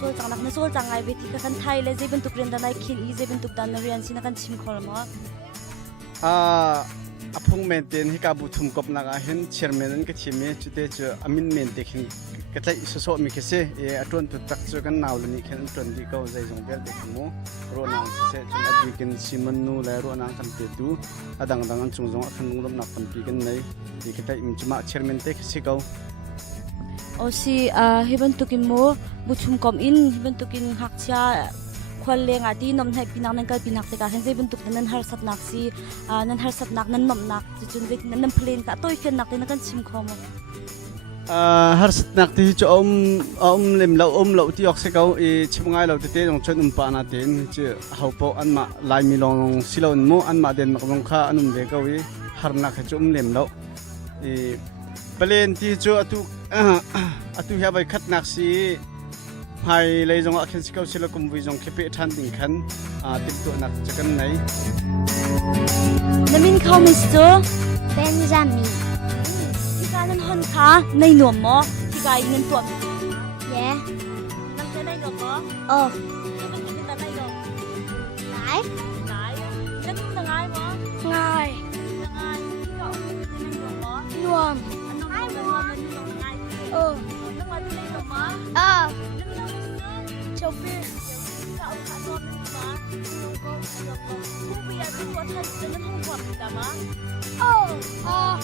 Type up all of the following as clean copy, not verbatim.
sol chang nak na sol chang ai beti ka kan thai le je bentuk ren dan ai khin i je bentuk dan na rian sin kan chim khol ma apung maintain hi ka bu thum kop na ga hen chairman an ka chime chute chu amin maintain khin ka tlai so mi ke se e atron tu tak chu kan naw ni khen tron di ko zai jong bel de mo ro na se chun adi ken simon nu la ro na kan pe tu adang dang an chung jong akhan ngom na pan pi kan nei di ka tai im chuma chairman te si ko o si hi bentukin mo bu thum kom in hi bentukin Hngakchia khwal leng ati nom hai pinak nan kal pinak te ka hen je bentuk nan har sat nak si nan har sat nak nan nom nak chun je nan plan ka toy fen nak te na kan chim khom har sat nak ti chu lem lo ti ok se ko e chimngai lo te jong chon pa na ten che hau po an ma lai mi long silon mo an ma den mak long kha anum de ko wi har nak chu lem lo e plan ti chu atu ha bai khat nak si hai lấy dòng action scout sẽ là cùng với dòng khéo than tình khăn tiếp tục nạp cho cái này. Namin kau Mr. Benjamin. Tika nan hon kha nay nuam mo tika inen tuam. Yeah. Nang te nay nuam mo. Oh. Namin kita nay nuam. Ngai. Ngai. Nan nangai mo. Ngai. Nangai. Kau nay nuam mo. Nuam. Ngai mo nan nangai. Oh. Nang wat nay nuam mo. Oh. Châu Phi. Kau kha nuam ni ma. Ku bi ya tu wat han nan hong kwam ta ma. Oh. Oh.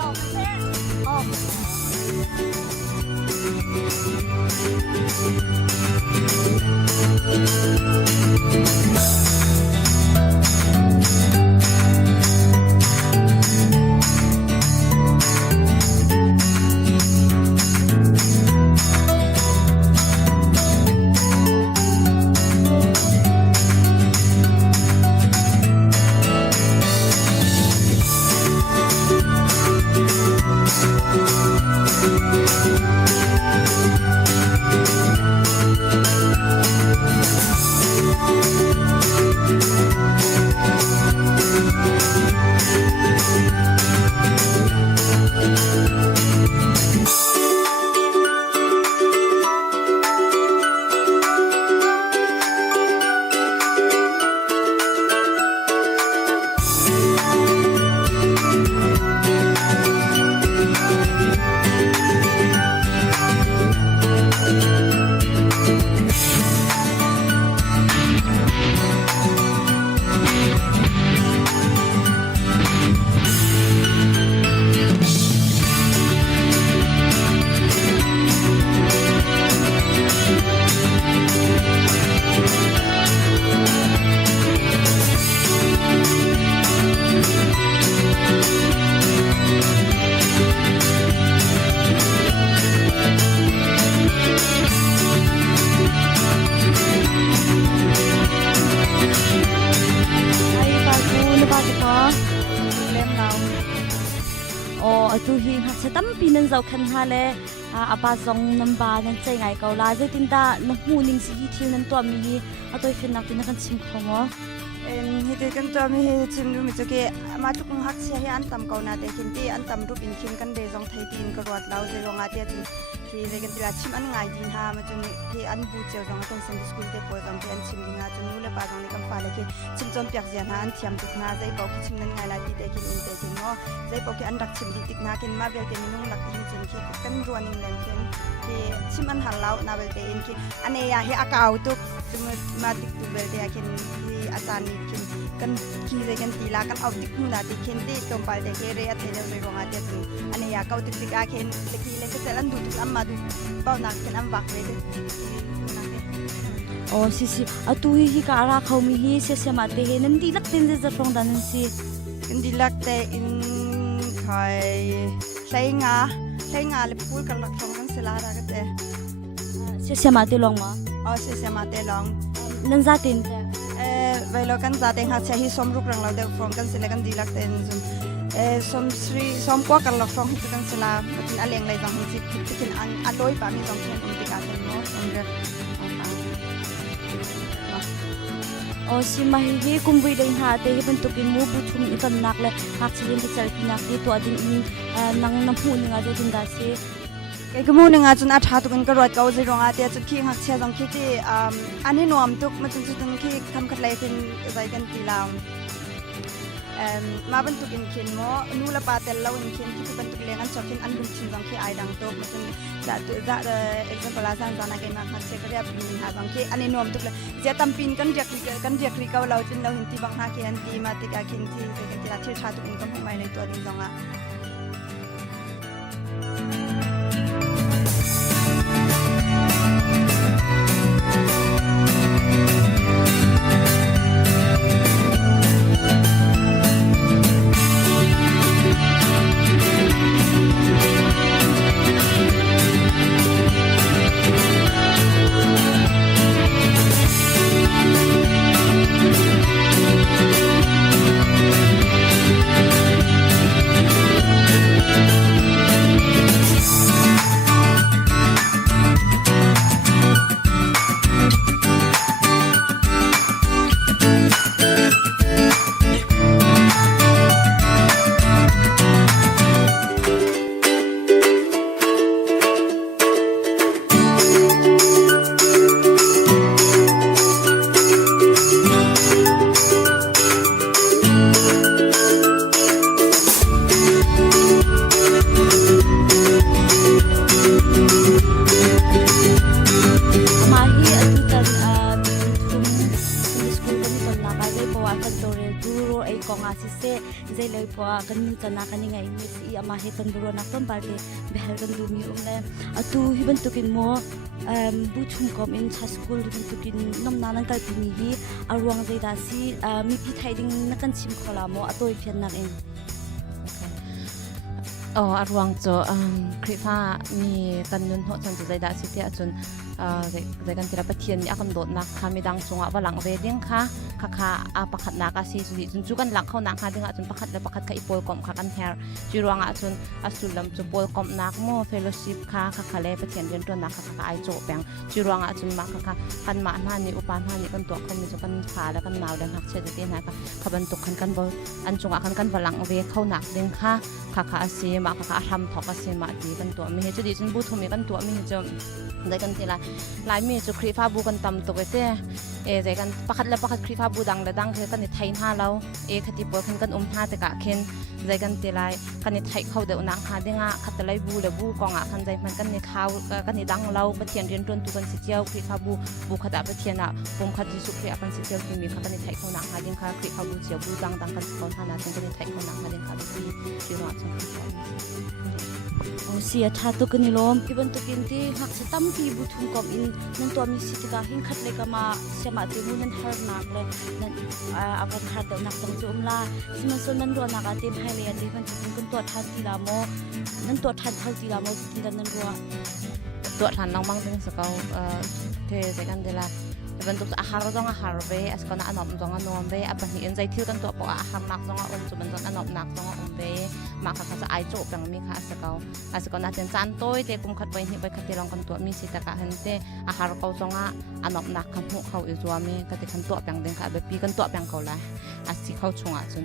Oh. Oh. tu hi Hngakchia tam pinan zau khan ha le apa zong namba nan chei ngai ko la je tin da na hu ning si hi thil nan to mi atoi fin nak tin kan chim khomo hi te kan to mi hi chim ru mi chuke ma tu Hngakchia hi an tam ko na te kin ti an tam ru pin kin kan de zong thai tin ko rat lau je ronga te tin ki ve kan tila chim an ngai din ha ma chun ki an bu cheu zong kan san school te po zong te an chim dinga chun nu le pa zong ni kan fa le ki chim chon piak zian ha an thiam tu na zai pau ki chim nan ngai la ti te kin in te kin no zai pau ki an dak chim di tik na kin ma bel te mi nung lak tin chun ki kan ruan ning lem kin ki chim an hal lau na bel te in ki ane ya hi akau tu ma tik tu bel te kin ki atani kin kan ki re kan tila kan au tik na ti kin ti kom pal te ke re at le re ronga te tu ane ya kau tik tik a kin le ki le se lan du tu amma du pau nak kin am wak le oh si atu hi ka ra khau mi hi se ma te he nan di lak tin je phong dan si kan di lak te in khai sai nga le pul kan lak phong kan sela ra ka te se ma te long ma oh se ma te long nan za tin te vai lo kan za te Hngakchia hi som ruk rang lo de phong kan sela kan di lak ten zum som kwa kan lak phong hi kan sela tin aleng lai jang hi tin an aloi pa mi jong chen um ti ka ten no som re o si ma hi kumwi dei ha te hi bentukin mu bu thum itan nak le Hngakchia ti chal pinak ti to adin nang na hu ninga je tin da si ไอ้กมูนึงอาจุนอาชาตุกันกระโดดเกาจิรองอาเตียจุดขี้หักเชียจงขี้ที่อันนี้นวมตุกมันจุนจุนขี้ทำคัดเลยขึ้นใจกันตีลาวมาบรรทุกินเขียนโมนูละปาเตลเราอินเขียนที่บรรทุกเลี้ยงอันจอกขินอันดุชินจงขี้ไอดังตุกมันจุนจะexample อาจารย์จานาเกมาคัดเชียก็เรียบมีหาจงขี้อันนี้นวมตุกเลยเจ้าตั้มปินกันเรียกรีเกาเราจุนเราเห็นที่บางนาเขียนที่มาติกาเขียนที่เป็นที่ละเชื่อชาตุกินก็ไม่ในตัวนี้จงอ่ะใจเลยพอกันนูจะนักกันยังไงมิสอีอามาเฮกันบรัวนักต้นบาร์เดเบลกันดูมีเลยตูฮิบันตุกินโมบูชุมคอมอินชาสกูลฮิบันตุกินน้ำนานังกัลปีนี้อารวงใจดาซีมีพี่ไทยดิ้งนักกันชิมขลาโมตัวเพียนนักเองอารวงจะคลิปว่ามีกันนุนหัวจนใจดาซีเตียจนใจกันที่เราไปเทียนอากันโดดนักค่ะมีดังสงว่าหลังเวดิ้งค่ะประคัดนักอาศีสุดิจนจุกันหลังเข้านักค่ะดิ้งจนประคัดและประคัดกับอีโปลกอมค่ะกันแฮร์จีรวงจนอสุลัมจุโปลกอมนักโมเฟลโลชิพค่ะเลยไปเทียนเรียนตัวนักค่ะไอโจแปงจีรวงจนมาค่ะกันมาหน้านี้อุปาหน้านี้กันตัวเขามีจุกันขาแล้วกันหนาวดังหักเชื่อจะเต้นนะคะขบันตุกกันบอลอันจงกันหลังเวเข้านักดิ้งค่ะอาศีมาทำทอกอาศีมาดีกันตัวมีเหตุจะดีจนบูทุมีกันตัวมีเหตุจะได้กันทีละหลายมีจุครีฟ้าบูกันตำตัวเต้ใจกันประคัดและประคัดครีฟ้าบูดังและดังคือกันในไทยห้าเราคดีปวดกันอุ้มห้าแต่กะเข็นใจกันทีละกันในไทยเขาเดี๋ยวนังหาได้งะขัดแต่ไรบูและบูกองกันใจมันกันในข้าวกันในดังเราไปเทียนเรียนต้นตัวกันสิเจียวครีฟ้าบูขัดไปเทียนผมขัดที่สุครีกันสิเจียวที่มีกันในไทยเขาหนังหาดิ้งค่ะครีฟ้าบูเจียวบูดังกันสิเขาหาหนังกันในไทยเขาหนังหาดิ้งค่ะที่ที่ว่าจะเสียชาตุกันนิลมที่บรรทุกินที่หักสตั้มที่บุทุมกอมอินนั่นตัวมีสิทธิ์การหิ้งขัดเลยก็มาเสียมาที่มูนั่นฮาร์นักเลยนั่นอาการฮาร์ดเดนักต้องจุ่มลาสิมันส่วนนั่นรัวนักอาเต็มให้เลยที่บรรทุกินกันตัวทันทีละโมนั่นตัวทันทีละโมที่นั่นรัวตัวทันน้องบางเป็นสกาวเทใจกันเดล่าบรรทุกอาหารเราต้องอาหารเวอสกอนอนอมต้องอนอมเวอับหินใจที่กันตัวปกอาหารนักต้องอมจุบันต้องอนอมนักต้องอมเวมาค่ะจะไอโจแบบมีค่ะสกาวน่าจะจานโต้เตกุมขัดไว้หิไว้ขัดที่ลองกันตัวมีสิตะกะเห็นเตอาหารเขาต้องอนอมนักกันหัวเขาอยู่ตัวมีก็ติกันตัวแบบเดินค่ะแบบปีกันตัวแบบเขาเลยอาศัยเขาชงจน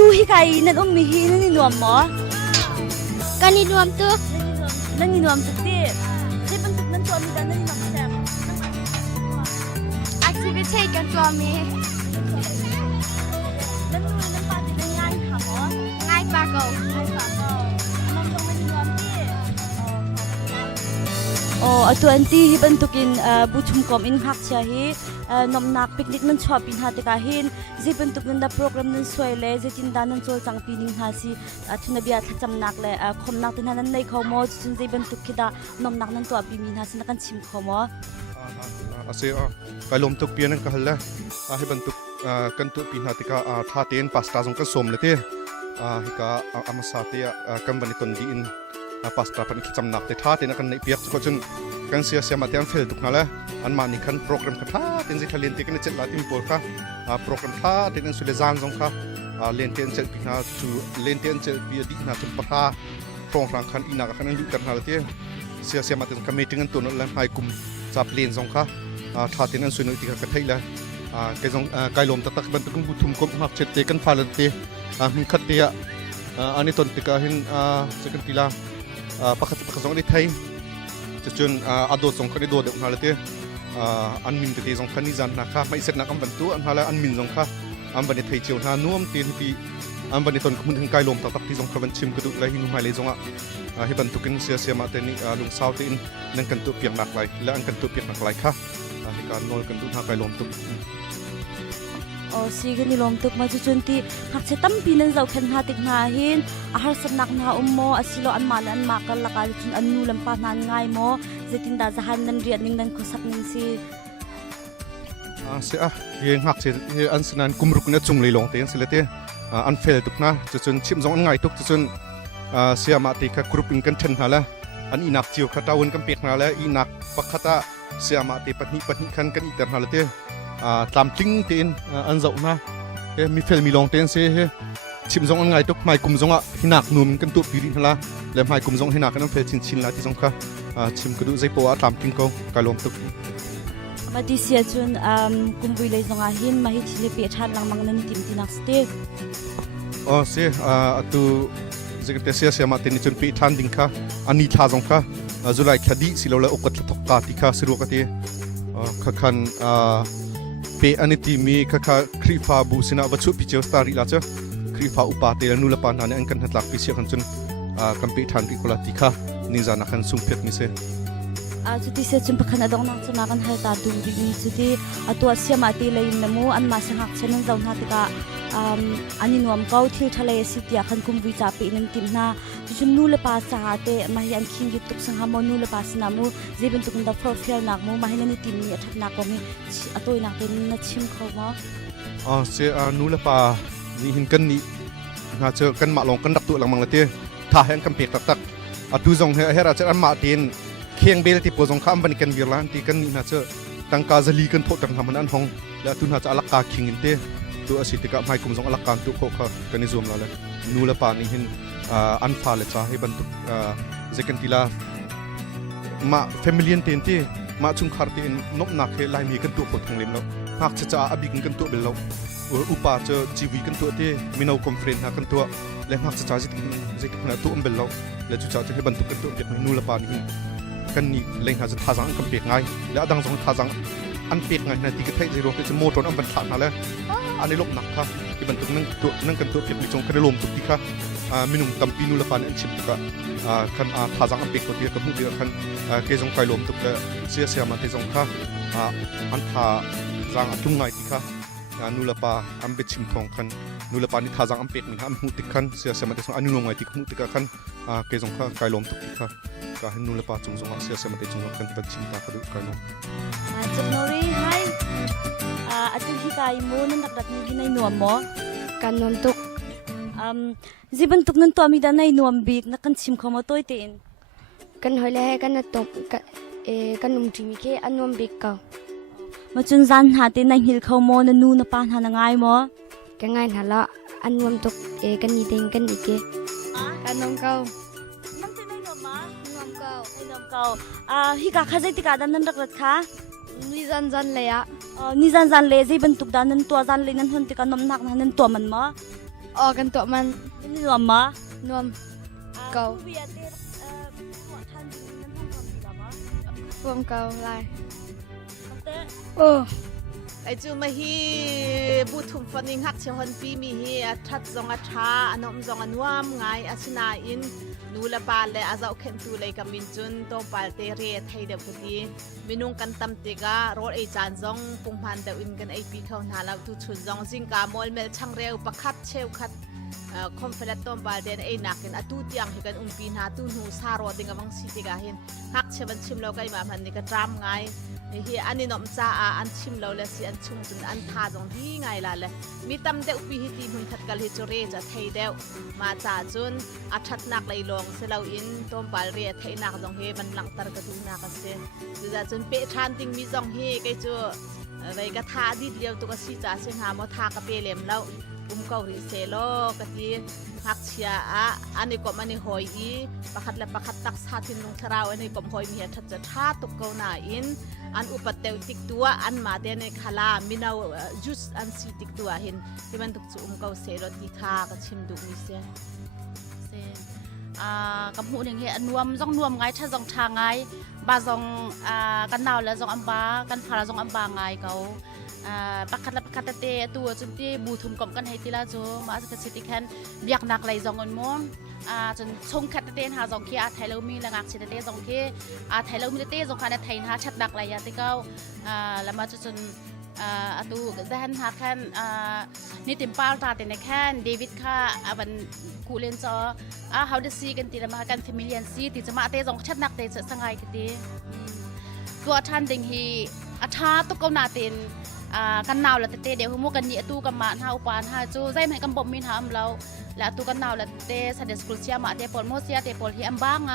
ตูฮิไกนั่นมีฮีนั่นนี่นวมหมอกันนี่นวมตุกนั่นนี่นวมตุกที่บรรทุกนั่นตัวมีกันนั่นนี่นวม กันตัวมี นั่นนู่นนั่นปาติเป็นงานค่ะหมอ ง่ายปากเก่า ใช่ค่ะก็น้องตรงไม่ยอมที่ตัวอันที่ฮิบันตุกินบุชุมกอมอินฮักเชียฮีน้ำหนักปิกนิกนั้นชอบปินหาติกาหินจีบันตุกนั้นได้โปรแกรมนั้นสวยเลยจีจินดานั้นโจจังปีนิงหาซีทุนเบียทัจำนักเลยคมนักตินนั้นในเขาหมอจนจีบันตุกคิดาน้ำหนักนั้นตัวปีมินหาซีนักกันชิมเขาหมอasyik kalom tuk pianan ka hala hi bantuk kan tu pin hatika tha ten pasta jong ka som lete hika amasate kan bani ton di in pasta pan ki chamnak te tha ten kan nei piak ko chun kan sia sia matian fel duk nala an ma ni kan program ka tha ten ji thalen te kan chet la tim por kha program tha ten sule zan jong kha len ten chet pina chu len ten chet pi di na chun patha prong rang khan ina ka kan lu kan halate sia sia matian ka meeting an ton la hai kum chap len jong kha tha tin an suinu tika ka thaila ke jong kailom tak ban tukum buthum kom hak chete kan falate min khatte ani ton tika hin second tila pakhat jong ni thai chun ado jong khani do de halate an min te jong khani jan na kha mai set na kam ban tu an hala an min jong kha am ban thai chiu na nuam tin pi am ban ton kum hin kailom tak ti jong khaban chim ku du lai hin mai le jonga hi ban tukin sia sia ma te ni lung sau te in nang kan tu piak nak lai la an kan tu piak nak lai khaการนอนกันดูท่าไกลลมตุกซีกันนี่ลมตุกมาจุนที่หักเชตั้มปีนั้นเราคันหาติกนาหินอาหารสนักนาโมอสิโลอันมาและอันมากันละกันจุนอันนูลำปานานง่ายโมเจตินดาจะหันนันเรียนนิ่งนันคุสักนิ่งซีเสียเฮียหักเชอันสนันกุมรุกเนี่ยจุงเลยลงเตียนสิเลเตอันเฟลตุกนะจุนชิมจงอันง่ายตุกจุนเสียมาติกกรุ๊ปอินกันเชนฮาละอันอีนักจิวขัดตาวันกันเปียกนาละอีนักปักขัดเสียมาติปนิคันกันอีกแต่ฮาละเตตามทิ้งเตียนอันเจ้านะมีเฟลมีลงเตียนเสียชิมจงอันง่ายตุกไม่กุมจงอ่ะหินักนุ่มกันตัวปีรินฮาละแล้วไม่กุมจงหินักกันนั่นเฟลชินละที่จงค่ะชิมกระดูกใจปัวตามทิ้งเขาการลมตุกมาดิเสียจุนกุมบุยเลยจงอาหินมาฮิตเลเปียชัดลังมังนันติมตินักสเตย์เสียตัวจะเสียมาตินจุนปีทันดิ้งค่ะอันนี้ท่าจงค่ะจุลัยคดีสิเราเลยอกกัดตกตาติค่ะสิรู้กันที่ขันเปอันนี้ที่มีข้าครีฟ้าบูสินะวัตถุพิจิตรสตาริลาเจ้าครีฟ้าอุปาเตลนูละปานานอันกันหัดหลักพิเศษกันจนกันปีทันติโคลาติค่ะนิจานักขันสุ่มเพชรมิเซจุดที่เสียจุนประคันอดองนักจะมากันให้ตาดูดีจุดที่ตัวเสียมาตีเลยนมูอันมาสังหักฉันนั่งเจ้าหน้าที่ก็อันนี้นวมเกาที่ทะเลสิทยาคันกุมวิจาปีนันติมนาจุดนู้เลปาสาเตมาให้อันคิงยุตุกสังหามนู้เลปาสนามูเจ็บเป็นตุกันดับโปรไฟล์นักมูมาให้นันติมนี่ทักนักก็มีตัวนักเป็นนัดชิมเขาว่าเสียนู้เลปานี่หินกันนี่น่าจะกันมาลงกันดับตัวหลังมังละเต้ท่าแห่งกันเปียกตักดูจงเฮราจะอันมาเตียนเคียงเบลที่ปวดสงครามบันกันวิรานที่กันนี่น่าจะตั้งกาจะลีกันพอตั้งทำมันอันห้องและตุนน่าจะอลักกาคิงอินเต้ตัวอสิติกะไม่กุมสงอลักการตุโคค่ะกันนิซวมละเลยนูละปานี่หินอันฟาเลจ้าให้บรรทุกเจกันทีละมาเฟมิเลียนเต็นที่มาชุมคาร์ตินนกนักเฮลายมีกันตัวปวดทางเล็มแล้วหากจะอบิกันตัวเบลแล้วอุปาจะจีวีกันตัวที่มีนาวคอนเฟรนหากันตัวและหากจะจิตขณะตัวเบลแล้วและจุดจะให้บรรทุกกันตัวเด็กนูละปานี่กันนี่เล็งหาจะท่าจังกันเปียกง่ายและดังสองท่าจังอันเปียกง่ายในที่กระเทยจะรวมจะโมตรอันบรรทัดนั่นแหละอันนี้ลบหนักครับที่บรรทุกนั่งกันตัวเปียกมีจงกระโลมตุกที่ครับมีหนุ่มตำปีนูละปานอันชิมตุกะคันท่าจังอันเปียกตัวเดียวกับผู้เดียวคันเกจงไกลมตุกะเสียมาเกจงค่ะอันท่าจังอันจุงไงที่ครับนูละปาอันเบ็ดชิมทองคันนูละปานี่ท่าจังอันเปียกนี่ครับมุติคันเสียมาเกจงอันนูลงไงที่มุติกะคันเกจงค่ะไกลมตุกที่ครับก็ให้นูละปาจงเสียมาเกจงคันเป็นชิมตากระดูกไกลมจันโนรีให้อาจารย์ที่กายมูนั่นดักนี่ที่ในนวมหมอกันนวมตุกจีบันตุกนั้นตัวมีด้านในนวมบีกนักกันชิมเขามาตัวเต็นกันหอยเลยกันนตุกกันนุ่มจีมีแค่อันนวมบิ๊กเก่ามาจนจันหาเต็นในหิลเขาโมนันนูนปานหาง่ายหมอกันง่ายหาละอันนวมตุกกันนี่เต็งกันอีกกันนวมเก่านั่นเป็นในนวมมะนวมเก่าในนวมเก่าฮิกาข้าใจติกาดันนั้นรักค่ะนี่จันเลยอะนี่จันเลยจีบันตุกด้านนั้นตัวจันเลยนั้นหันติกานมหนักนั้นตัวมันมะกันตัวมันนี่นวมมะนวมเก่ารวมเก่าลาย ไอจูมาฮีบุทุมฟันิงฮักเชฮอนปีมีฮีทัดจงอาชาอนอมจงอนวมไงอาชินาอินนูละปาเลอาเจ้าเข็นตูเลยกับมินจุนโตปาลเตเรไทยเดบดีมินุงกันตำติกาโรดไอจานจงปุงพันเดวินกันไอปีเขาหนาเราตุชุนจงจิงกามอลเมลช่างเร็วประคัดเชวคัดคอมเฟลตตอมบาลเดนไอนักกันอตูตียงให้กันปีนาตูนูซาโรดิงกับมังสีติกาเห็นฮักเชบันชิมเราไกมาพันนี่ก็ตรามไงเฮียอันนี้น้อมจ้าอันชิมเราเลยสิอันชุ่มจนอันทาจงที่ไงล่ะเลยมีตำเดวปีฮิตีมุนทัดกัลฮิจเรจะไทยเดวมาจ่าจุนอัชัดนักไหลลงเสลาอินต้มปลาเรียไทยนักจงเฮมันหลังตระกระดูนักเสียจะจุนเปะชานติงมีจงเฮไกจูอะไรก็ทาดิดเลียวตัวก็สิจ่าเสียงหามอทากระเปเลมแล้วเกาหลีเซโลกะทีฮักเชียอันนี้ก็มันนี่หอยอีประคัดและประคัดตักซาทินลงทราวอันนี้ก็หอยมีทัดจะท่าตุกเกาหนาอินอันอุปเตวติกตัวอันมาเดนในคลามินาวจุสอันสีติกตัวเห็นที่มันตุกจุเกาเซโลที่คาก็ชิมดูมิเซกับหูหนึ่งเห็นนวมจงนวมไงถ้าจงทางไงบาจงกันนาวแล้วจงอัมบากันพาจงอัมบาไงเขาประคัดและประคัดเตะตัวจนที่บูทุมกลมกันให้ทีละจูมาสักสิติแคนเรียกนักไหลจงอนม้วนจนชงคัดเตะหาจงเคียไทยเรามีละงักสิเตะจงเคียไทยเรามีเตะจงคันไทยหาชัดนักไหลยาติเก้าแล้วมาจนตูแดนหาแคนนี่ติมปาลตาเตนแคนเดวิดค่ะบันกูเลนจอเขาได้ซีกันตีละมากันฟิมิเลียนซีติจะมาเตะจงชัดนักเตะจะสังไงกันตีตัวท่านดิงฮีอาชาตุกเกานาเตนกันนาวละเตเดี๋ยวมูกันนี่ตู้กันมาหาอุปานหาจูใจเหมือนกันบ่มีหาเราและตู้กันนาวละเตสันเดสกุลเซียมาเตปอลโมเซียเตปอลที่อัมบ้างไง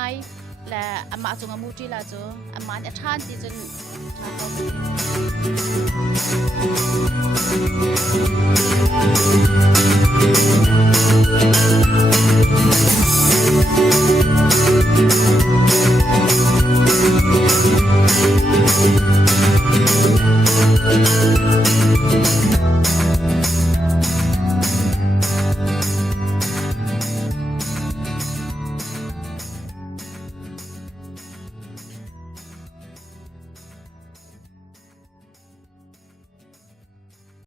และอัมมาจุงมูจีละจูอัมมาเนี่ยชานจีจน